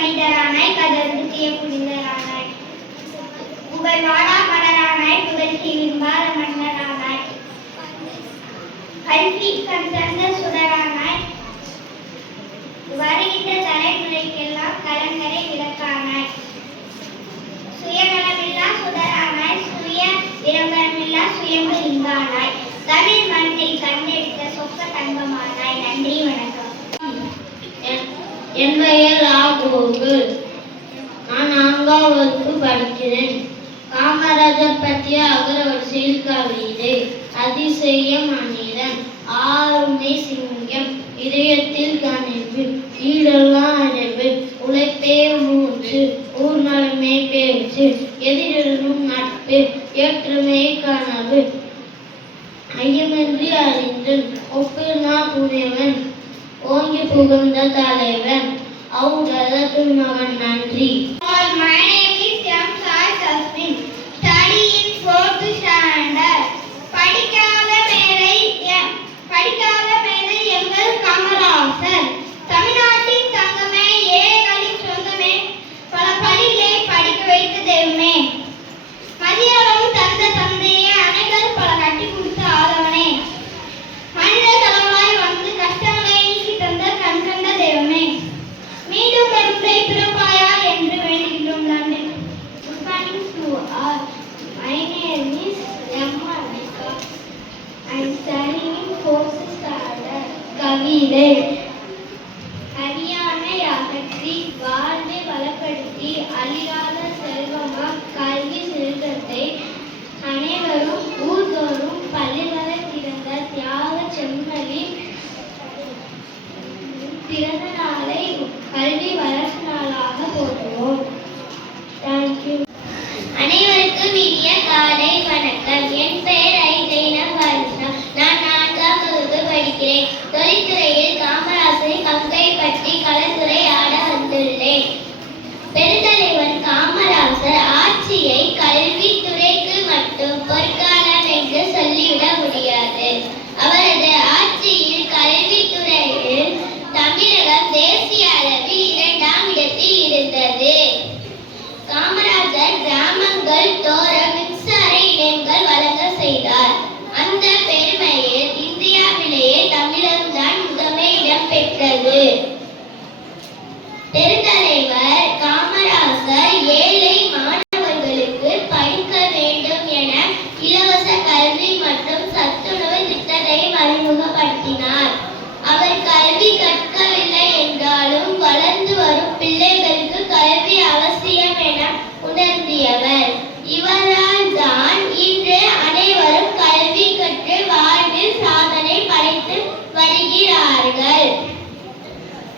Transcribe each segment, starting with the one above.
மனிதரானாய் கதர்ந்து புனிதரானாய் புகழ் வாடா மலரானாய் புகழ்ச்சி விம்பாத மன்னரானாய் கல்வி கண் தந்த சுடரானாய் வருகின்ற தலைமுறைக்கெல்லாம் கலங்கரை விளக்கானாய் சுயநலமில்லா சுடரானாய் சுய விளம்பரமில்லா சுயம்பு லிங்கானாய் தமிழ் மண்ணை கண்டெடுத்த சொக்க தங்கமானாய். நன்றி, வணக்கம். என் பெயர் ராகோகு. நான் 4ஆம் வகுப்பு படிக்கிறேன். காமராஜர் பற்றிய அகரவரிசையில் கவிதை. அதிசய மனிதன், ஆளுமை சிங்கம், இதயத்தில் கனிவு, ஈடெல்லாம் அறிவு, உழைப்பே மூச்சு, ஊர் நலமே பேச்சு, எதிரிலும் நட்பு, ஏற்றுமை கனவு, ஐயமின்றி அறிந்தன், ஒப்பினா புனியவன், ஓங்கி புகழ்ந்த தலைவன், அவுடலத்து மகன். நன்றி. My name is M. Sai Jasmine. Study in 4th standard. படிக்காத மேதை எங்கள் காமராசர். தமிழ்நாட்டின் தங்கமே, ஏழைகளின் சொந்தமே, பல படிகளை படிக்க வைத்த தெய்வமே, மதிய அளவு தந்த தந்தையே, அணைகள் பல கட்டி கொடுத்த ஆதவனே, மனித தலைவராய் வந்து கஷ்டங்களை நீக்கி தந்த கண் கண்ட தெய்வமே, மீண்டும் ஒருமுறை பிறப்பாயா என்று வேண்டுகின்றோம். நன்றி. Good morning to all. My name is Emma. I am studying in 4th standard. கவிதை. அறியாமை அகற்றி வாழ்வை வளப்படுத்தி அழியாத செல்வமாம் கல்வி செல்வத்தை அனைவரும் ஊர்தோறும் பள்ளிகளை திறந்த தியாக செம்மலி பிறந்த நாளை கல்வி வளர்ச்சி நாளாக போற்றுவோம். தேங்க்யூ. அனைவருக்கும் இனிய காலை வணக்கம். என் பெயர் நான் 4ஆம் வகுப்பு படிக்கிறேன். தொழில்துறையில் காமராசரை கங்கை பற்றி கலந்துரையாட வந்துள்ளேன். பெருந்தலைவன் காமராசர் ஆட்சியை கல்வித்துறைக்கு மட்டும் பொற்காலம் என்று சொல்லிவிட முடியாது. அவரது ஆட்சியில் கல்வித்துறையில் தமிழகம் தேசிய அளவில் 2ஆம் இடத்தில் இருந்தது. காமராஜர் கிராமங்கள் தோறும் மின்சார இணையங்கள் வழங்க செய்தார். அந்த பெருமையில் இந்தியாவிலேயே தமிழகம்தான் முதலிடம் பெற்றது. பெருந்தலைவர் காமராசர் ஏழை மாணவர்களுக்கு படிக்க வேண்டும் என இலவச கல்வி மற்றும் சத்துணவு திட்டத்தை அறிமுகப்படுத்தினார். அவர் கல்வி கற்கவில்லை என்றாலும் வளர்ந்து வரும் பிள்ளைகளுக்கு கல்வி அவசியம் என உணர்ந்தியவர். இவரால் தான் இன்று அனைவரும் கல்வி கற்று வாழ்வில் சாதனை படைத்து வருகிறார்கள்.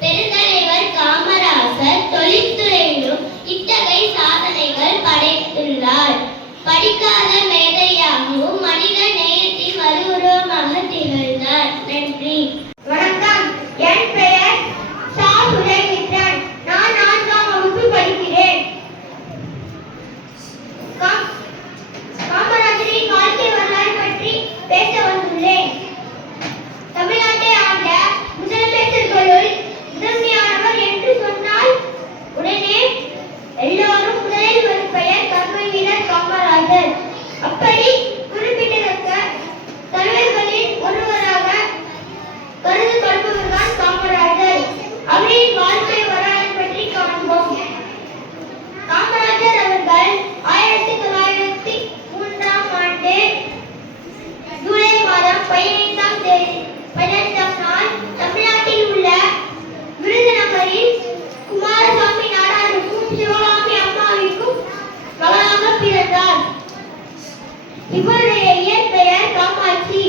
பெருந்தலைவர் காமராசர் தொழில்துறையிலும் இத்தகைய சாதனைகள் படைத்துள்ளார். படிக்காத மேதையாகவும் மனித நேயத்தின் மறுஉருவமாக திகழ்ந்தார். நன்றி. வணக்கம். என் பெயர் சா. சுரேந்திரன். நான் 4ஆம் வகுப்பு படிக்கிறேன். காமராஜரின் வாழ்க்கை வரலாறு பற்றி பேச வந்துள்ளேன். தமிழ்நாட்டை ஆண்ட முதலமைச்சர்களுள் முதன்மையானவர் என்று சொன்னால் உடனே எல்லோரும் முதலில் வரும் பெயர் கர்ம வீரர் காமராஜர். அப்படி குறிப்பிடத்தக்க தலைவர்களில் ஒருவராக கருதப்படுபவர்தான் காமராஜர். அவரின் வாழ்க்கை வரலாறு பற்றி காண்போம். காமராஜர் அவர்கள் 1903ஆம் ஆண்டு ஜூலை மாதம் 15ஆம் நாள் தமிழ்நாட்டில் உள்ள விருதுநகரில் குமாரசாமி நாடாருக்கும் சிவகாமி அம்மாவிற்கும் மகனாக பிறந்தார். இவருடைய இயற்பெயர் காமாட்சி.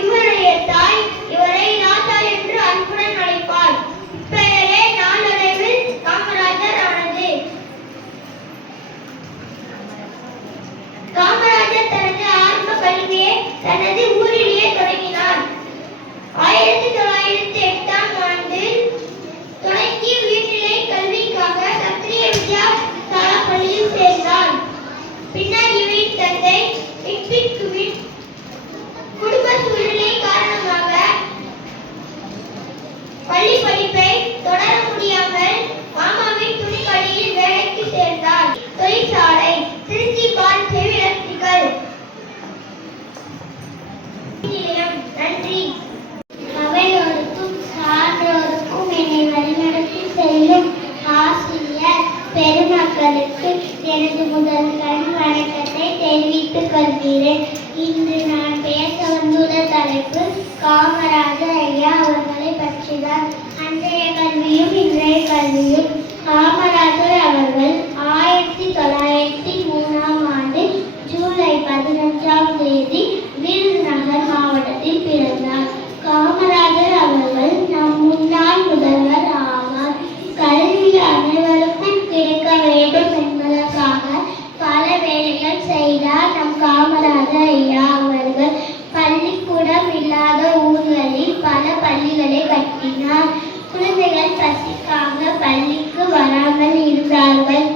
இவருடைய தாய் இவரை ராஜா என்று அன்புடன் அழைப்பார். இப்பெயரே நாளடைவில் காமராஜர் ஆனது. காமராஜர் தனது ஆரம்ப கல்வியை தனது ஊரிலேயே தொடங்கினார். 19 தலைப்பு காமராஜர் ஐயா அவர்களை பற்றிதான். அன்றைய கல்வியும் இன்றைய கல்வியும். காமராஜர் அவர்கள் 1903ஆம் ஆண்டு ஜூலை 15ஆம் தேதி விருதுநகர் மாவட்டத்தில் பிறந்தார். காமராஜர் அவர்கள் நம் முன்னாள் முதல்வர் ஆவார். கல்வி அனைவருக்கும் கிடைக்க வேண்டும் என்பதற்காக பல வேலைகள் செய்தார் நம் காமராஜர் ஐயா அவர்கள். பள்ளிக்கூடம் இல்லாத ஊர்களில் பல பள்ளிகளை கட்டினார். குழந்தைகள் பசிக்காக பள்ளிக்கு வராமல் இருந்தார்கள்.